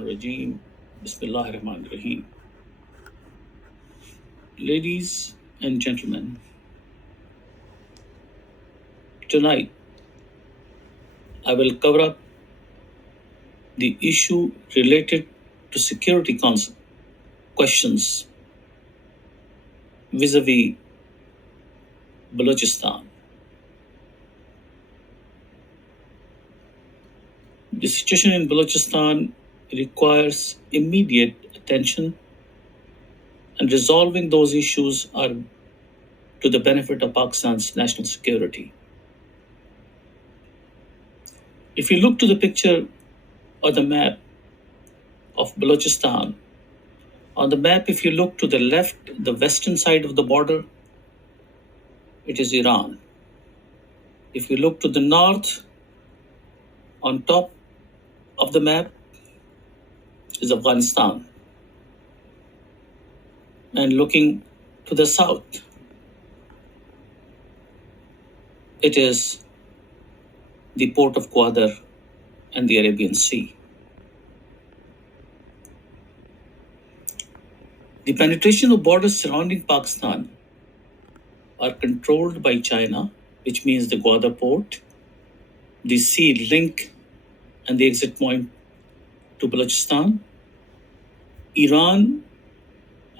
Rajim. Bismillahir Rahmanir Rahim. Ladies and gentlemen, tonight I will cover up the issue related to security questions vis-a-vis Baluchistan. The situation in Baluchistan requires immediate attention, and resolving those issues are to the benefit of Pakistan's national security. If you look to the picture or the map of Balochistan, on the map, if you look to the left, the western side of the border, it is Iran. If you look to the north, on top of the map is Afghanistan. And looking to the south, it is the port of Gwadar and the Arabian Sea. The penetration of borders surrounding Pakistan are controlled by China, which means the Gwadar port, the sea link and the exit point to Balochistan, Iran,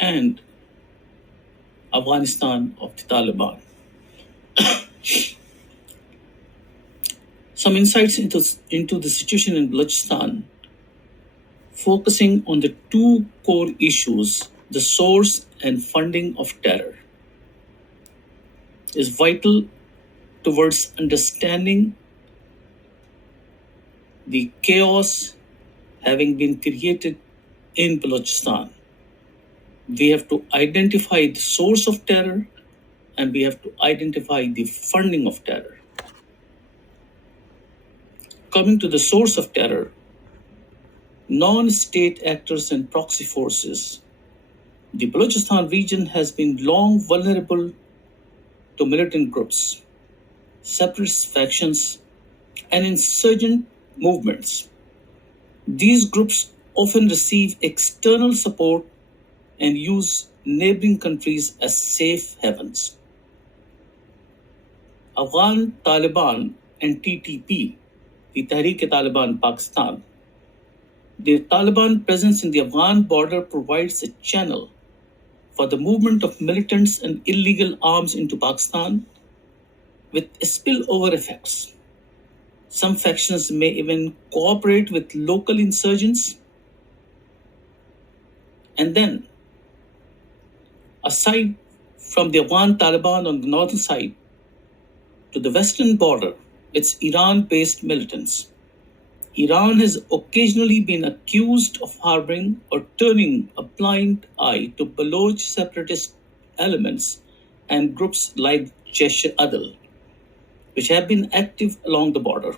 and Afghanistan of the Taliban. Some insights into the situation in Balochistan, focusing on the two core issues, the source and funding of terror, is vital towards understanding the chaos having been created in Balochistan. We have to identify the source of terror and we have to identify the funding of terror. Coming to the source of terror, non-state actors and proxy forces, the Balochistan region has been long vulnerable to militant groups, separatist factions, and insurgent movements. These groups often receive external support and use neighboring countries as safe havens. Afghan Taliban and TTP, the Tehreek-e-Taliban Pakistan, the Taliban presence in the Afghan border provides a channel for the movement of militants and illegal arms into Pakistan with spillover effects. Some factions may even cooperate with local insurgents. And then, aside from the Afghan Taliban on the northern side, to the western border, it's Iran-based militants. Iran has occasionally been accused of harboring or turning a blind eye to Baloch separatist elements and groups like Jaish-e-Adl, which have been active along the border.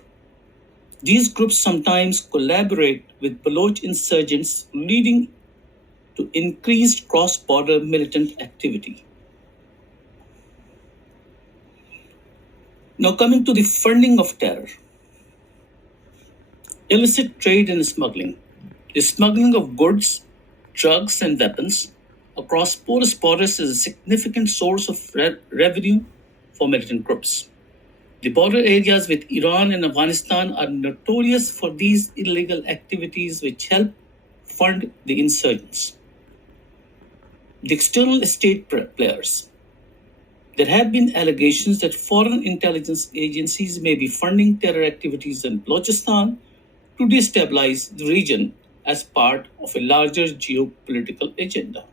These groups sometimes collaborate with Baloch insurgents, leading to increased cross-border militant activity. Now coming to the funding of terror. Illicit trade and smuggling. The smuggling of goods, drugs, and weapons across porous borders is a significant source of revenue for militant groups. The border areas with Iran and Afghanistan are notorious for these illegal activities which help fund the insurgents. The external state players. There have been allegations that foreign intelligence agencies may be funding terror activities in Balochistan to destabilize the region as part of a larger geopolitical agenda.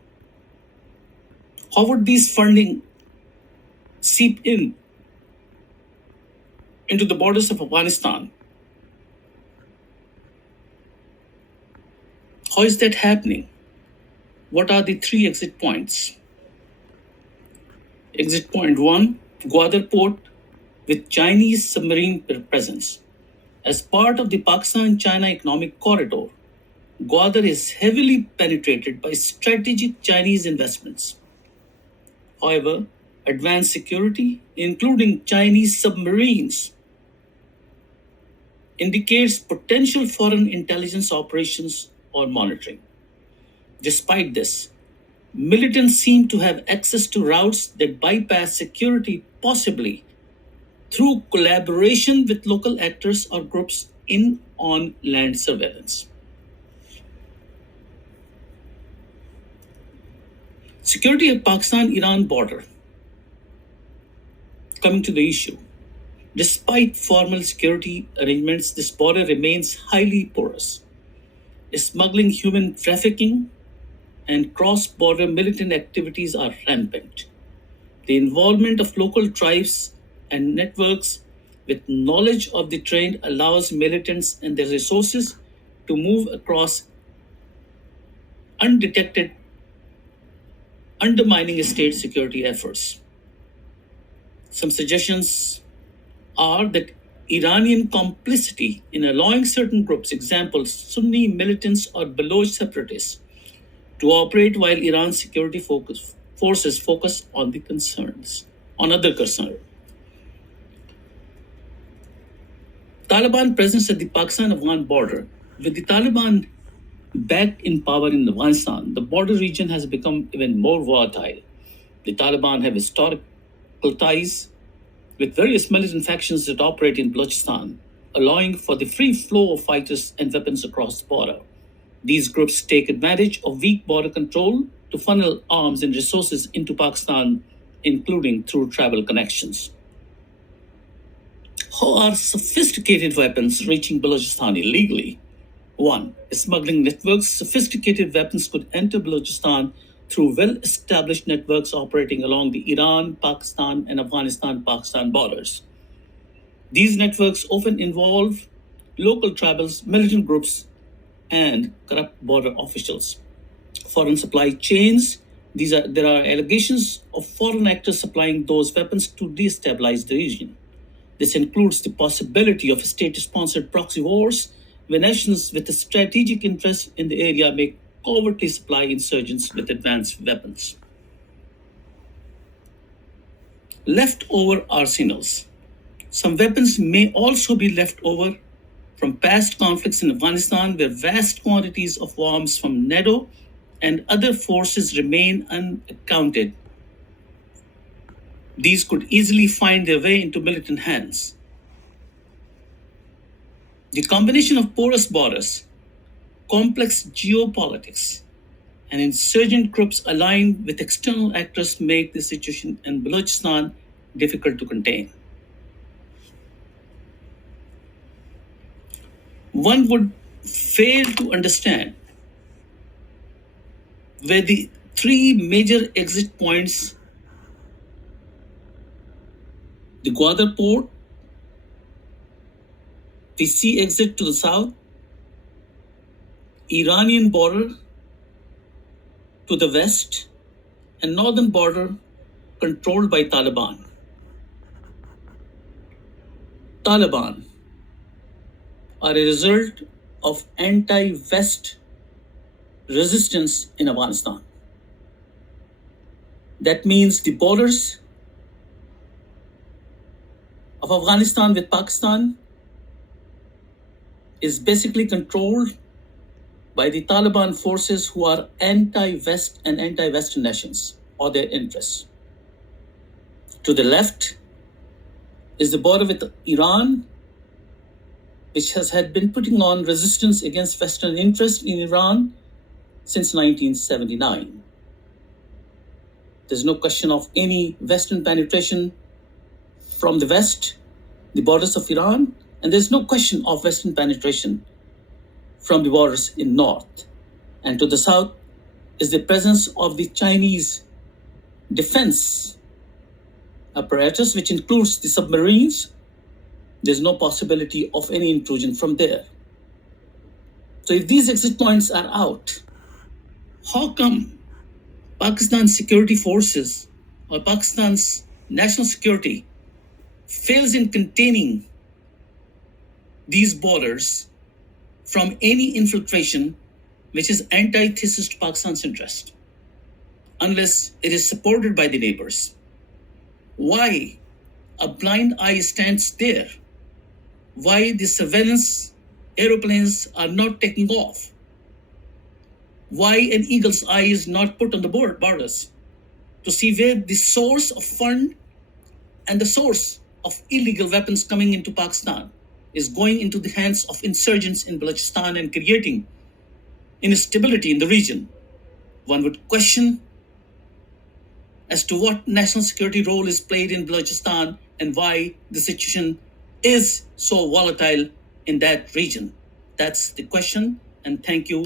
How would these funding seep into the borders of Afghanistan? How is that happening? What are the three exit points? Exit point 1, Gwadar port with Chinese submarine presence. As part of the Pakistan-China economic corridor, Gwadar is heavily penetrated by strategic Chinese investments. However, advanced security, including Chinese submarines, indicates potential foreign intelligence operations or monitoring. Despite this, militants seem to have access to routes that bypass security, possibly through collaboration with local actors or groups in on land surveillance. Security at Pakistan Iran border. Coming to the issue. Despite formal security arrangements, this border remains highly porous. Smuggling, human trafficking, and cross border militant activities are rampant. The involvement of local tribes and networks with knowledge of the terrain allows militants and their resources to move across undetected, undermining state security efforts. Some suggestions are that Iranian complicity in allowing certain groups, example Sunni militants or Baloch separatists, to operate while Iran's forces focus on other concerns. Taliban presence at the Pakistan-Afghan border. With the Taliban back in power in Afghanistan, the border region has become even more volatile. The Taliban have historical ties with various militant factions that operate in Baluchistan, allowing for the free flow of fighters and weapons across the border. These groups take advantage of weak border control to funnel arms and resources into Pakistan, including through travel connections. How are sophisticated weapons reaching Balochistan illegally? 1. Smuggling networks. Sophisticated weapons could enter Balochistan through well established networks operating along the Iran, Pakistan, and Afghanistan Pakistan borders. These networks often involve local tribals, militant groups, and corrupt border officials. Foreign supply chains. There are allegations of foreign actors supplying those weapons to destabilize the region. This includes the possibility of state sponsored proxy wars, where nations with a strategic interest in the area may covertly supply insurgents with advanced weapons. Leftover arsenals. Some weapons may also be left over from past conflicts in Afghanistan, where vast quantities of arms from NATO and other forces remain unaccounted. These could easily find their way into militant hands. The combination of porous borders, complex geopolitics, and insurgent groups aligned with external actors make the situation in Balochistan difficult to contain. One would fail to understand where the three major exit points, the Gwadar port, the sea exit to the south, Iranian border to the west, and northern border controlled by Taliban. Taliban are a result of anti-West resistance in Afghanistan. That means the borders of Afghanistan with Pakistan is basically controlled by the Taliban forces who are anti-West and anti-Western nations or their interests. To the left is the border with Iran, which had been putting on resistance against Western interests in Iran since 1979. There's no question of any Western penetration from the West, the borders of Iran, and there's no question of Western penetration from the borders in North. And to the south is the presence of the Chinese defense apparatus, which includes the submarines. There's no possibility of any intrusion from there. So if these exit points are out, how come Pakistan's security forces or Pakistan's national security fails in containing these borders from any infiltration which is antithesis to Pakistan's interest, unless it is supported by the neighbors? Why a blind eye stands there? Why the surveillance aeroplanes are not taking off? Why an eagle's eye is not put on the borders to see where the source of fund and the source of illegal weapons coming into Pakistan is going into the hands of insurgents in Baluchistan and creating instability in the region. One would question as to what national security role is played in Baluchistan and why the situation is so volatile in that region. That's the question, and thank you.